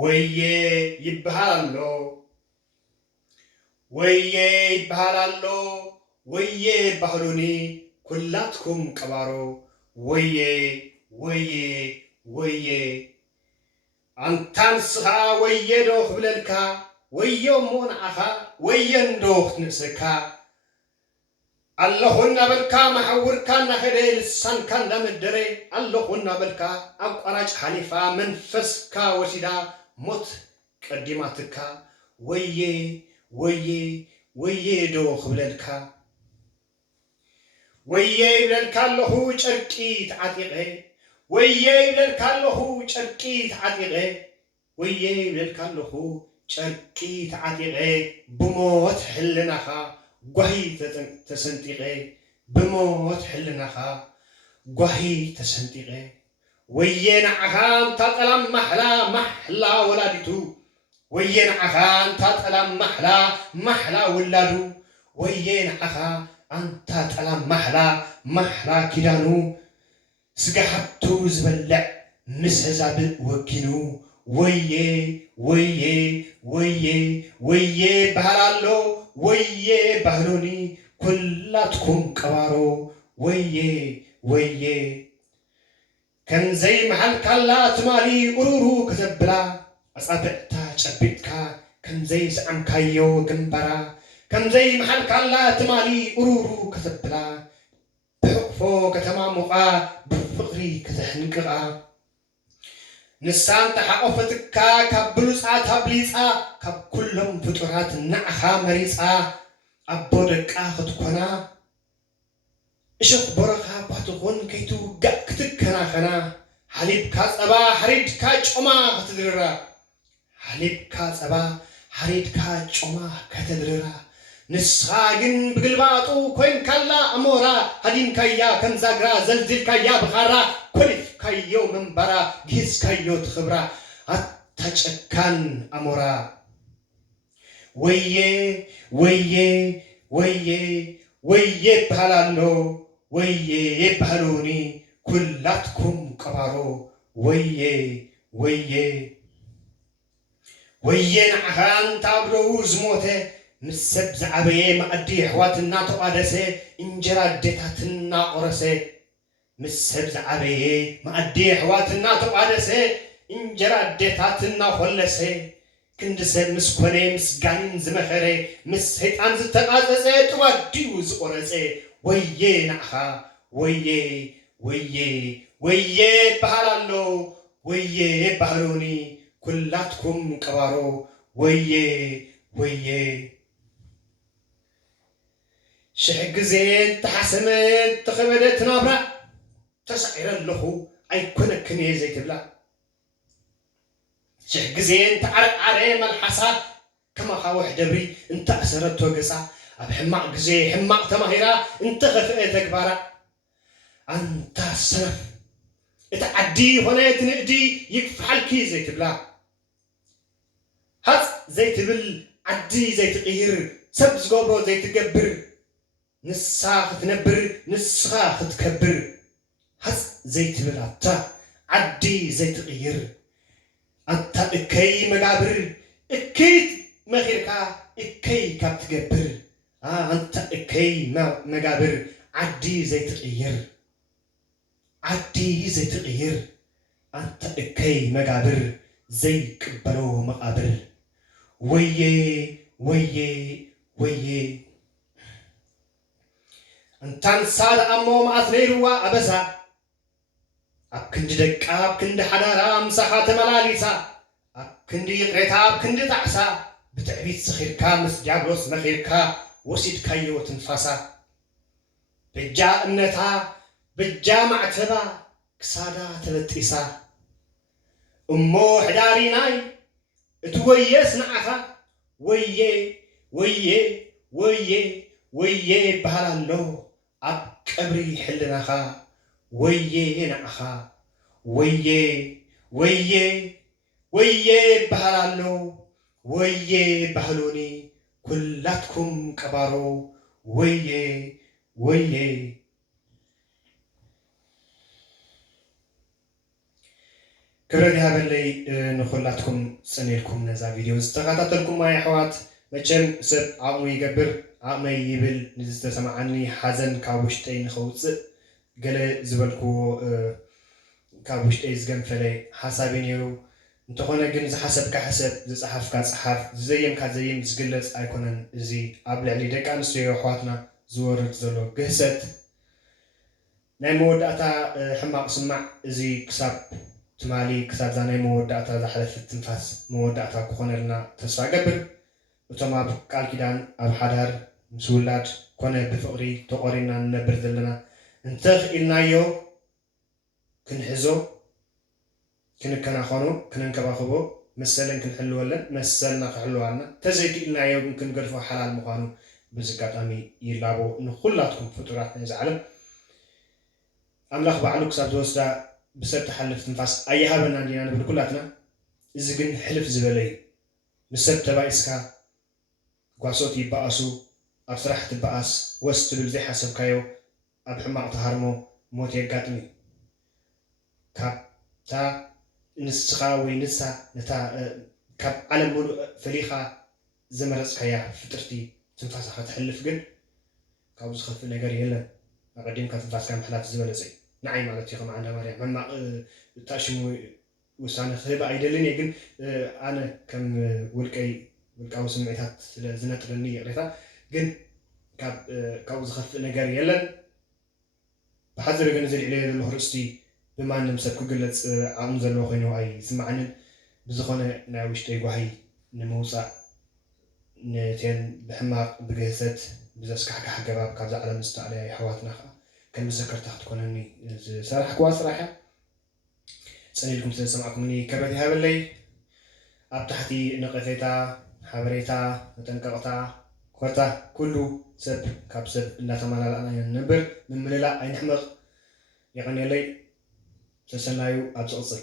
ወዬ ይበሃላሎ ወዬ ይበሃላሎ ወዬ ባህሉኒ ኩላትኩም ቀባሮ ወዬ ወዬ ወዬ አንታንስኻ ወዬ ዶ ክብለልካ ወዮ እሞ ንዓኻ ወየንዶ ክትንእሰካ ኣለኹን ናበልካ ማሕውርካ እናኸደ ልሳንካ እንዳመደረ ኣለኹን ናበልካ ኣቋራጭ ሓሊፋ መንፈስካ ወሲዳ ሞት ቀዲማትካ ወዬ ወዬ ወዬ ዶ ክብለልካ ወዬ ይብለልካ ኣለኹ ጨርቂ ተዓጢቐ ወዬ ይብለልካ ኣለኹ ጨርቂ ተዓጢቐ ወዬ ይብለልካ ኣለኹ ጨርቂ ተዓጢቐ ብሞት ሕልናኻ ጓሂ ተሰንጢቐ ብሞት ሕልናኻ ጓሂ ተሰንጢቐ ወዬ ንዓኻ እንታ ጠላም ማሕላ ወላዲቱ ወዬ ንዓኻ እንታ ጠላም ማሕላ ውላዱ ወዬ ንዓኻ አንታ ጠላም ማሕላ ኪዳኑ ስጋ ሓብቱ ዝበልዕ ምስ ህዛብእ ወጊኑ ወዬ ወዬ ወዬ ወዬ ባህላሎ ወዬ ባህሉኒ ኩላትኩም ቀባሮ ወዬ ወዬ ከምዘይ መሓልካላ ትማሊ ኡሩሩ ክተብላ ኣጻብዕታ ጨቢጥካ ከምዘይ ሰዓምካዮ ግንበራ ከምዘይ መሓልካላ ትማሊ ኡሩሩ ክተብላ ብሕቕፎ ከተማሙቓ ብፍቕሪ ከተሕንቅቓ ንሳ እንተሓቆፈትካ ካብ ብሉፃት ኣብሊፃ ካብ ኩሎም ፍጡራት ንዓኻ መሪፃ ኣቦ ደቃ ክትኮና እሾኽ በረኻ ባትኹን ከይትውጋእ ክትከናኸና ሓሊብካ ጸባ ሓሪድካ ጮማ ክትድርራ ሓሊብካ ጸባ ሓሪድካ ጮማ ከተድርራ ንስኻ ግን ብግልባጡ ኮይንካላ ኣሞራ ሃዲንካያ ከምዛግራ ዘልዚልካያ ብኻራ ኮሊፍካዮ መንበራ ጊዝካዮ ትኽብራ ኣታጨካን ኣሞራ ወዬ ወዬ ወዬ ወዬ ይበሃላሎ ወዬ ባህሉኒ ኩላትኩም ቀባሮ ወዬ ወዬ ወዬ ንዓኻ እንታ ብደው ዝሞተ ምስ ሰብ ዝዓበየ መኣዲ ኣሕዋት እናተቋደሰ እንጀራ ኣዴታት እናቆረሰ ምስ ሰብ ዝዓበየ መኣዲ ኣሕዋት እናተቋደሰ እንጀራ ኣዴታት እናኾለሰ ክንዲ ሰብ ምስ ኮነ ምስ ጋኒን ዝመኸረ ምስ ሰይጣን ዝተቃፀፀ ጥዋዲኡ ዝቆረፀ ወዬ ንዓኻ ወዬ ወዬ ወዬ ይበሃላሎ ወዬ ባህሉኒ ኩላትኩም ቀባሮ ወዬ ወዬ ሽሕ ግዜ እንተሓሰመት ተኸበደት ናብራ ተሳዒረ ኣለኹ ኣይኮነክን እየ ዘይትብላ ሽሕ ግዜ እንተዓርዓረ መልሓሳ ከማኻውሕ ደብሪ እንተኣሰረቶ ገፃ ኣብ ሕማቕ ግዜ ሕማቕ ተማሂራ እንተኸፍአ ተግባራ ኣንታ ሰነፍ እቲ ዓዲ ኾነ እቲ ንእዲ ይክፍሓልኪ ዘይትብላ ሃፅ ዘይትብል ዓዲ ዘይትቕይር ሰብ ዝገብሮ ዘይትገብር ንሳ ክትነብር ንስኻ ክትከብር ሃፅ ዘይትብል ኣታ ዓዲ ዘይትቕይር ኣንታ እከይ መጋብር እከይት መኺርካ እከይ ካብ ትገብር ኣንታ እከይ መጋብር ዓዲ ዘይትቕይር ዓዲ ዘይትቕይር ኣንታ እከይ መጋብር ዘይቅበሎ መቓብር ወዬ ወዬ ወዬ እንታንሳ ደኣሞ መዓት ነይርዋ ኣበሳ ኣብ ክንዲ ደቃ ኣብ ክንዲ ሓዳራ ምሳኻ ተመላሊሳ ኣብ ክንዲ ይቕሬታ ኣብ ክንዲ ጣዕሳ ብትዕቢት ስኺርካ ምስ ዲያብሎስ መኺርካ ወሲድካዮ ትንፋሳ ብጃ እምነታ ብጃ ማዕተባ ክሳዳ ተበጢሳ እሞ ሕዳሪ ናይ እቲ ወየስ ንዓኻ ወዬ ወዬ ወዬ ወዬ ይበሃላሎ ኣብ ቀብሪ ሕልናኻ ወዬ ንዓኻ ወዬ ወዬ ወዬ ይበሃላሎ ወዬ ባህሉኒ ኩላትኩም ቀባሮ ወዬ ወዬ كبرني هابلي نخلاتكم سنيلكم نزا فيديو استخاتلكم معي حوات مچم سب عقمي يقبر عقمي يبل نزست سمعني حزن كاوشتي نخوص قال زبلكو كاوشتي زغم فلي حسابي نيرو انتخونا جن حسب كحسب زصحف كصحف زيم كزيم زغلص ايكونن زي ابلع لي دق انسيو حواتنا زورت زلو قهست ناي موداتا حماق سمع زي كساب تمالي كساب زاني موداتا زحلف التنفاس موداتا كخونلنا تسفى قبر وتما بقال كيدان اب حدار مسولات كونه بفقري تقورينا ننبر ذلنا انتخ إلنايو كنحزو كنكناخونو كننكباخبو مسلن كنحلو ولن مسلنا كحلو عنا تزيك إلنايو كنقرفو حلال مخانو بزكاتامي يلابو نخلاتكم فطرات نزعلم أملاخ بعلو كساب دوسدا بسب تحلف تنفاس أي هابنا عندنا نبر كلاتنا إذا كن حلف زبلي بسب تبايسكا قاسوت يبقاسو أبصراحة تبقاس وستلو زي حسب كايو أبحماق تهرمو موت يقاتمي كاب تا نسخاوي نسا نتا كاب على مولو فليخا زمرس كايا فترتي تنفاس أخذ تحلف قل كابوز خف نقر يلا أقدم كتنفاس كام حلاف زبلسي نعي مالتي خم عندها مريم مما تاشمو وسانة خيبة أيدلني يقول أنا كم والكاو سمعتها زنت رني قريتها قل كابوز خف نقر يلا بحذر جنزل إليه الهرستي بما أن مسك قلت عمز الوخين وعي سمعنا بزخنا نعوش تيجوهي نموسع نتين بحماق بجهزت بزاس كحكة جباب كابز على مستعلي حواتنا كان متذكر تحت كونني صراحة كواس راحة سنيلكم سمعكم مني كبرتي هابلي أب تحتي نقطيتا حبريتا نتنقطع كوتا كله سب كاب سب لا تمالا أنا ينبر من مللا أي نحمق يعني لي تسنايو أبز أصل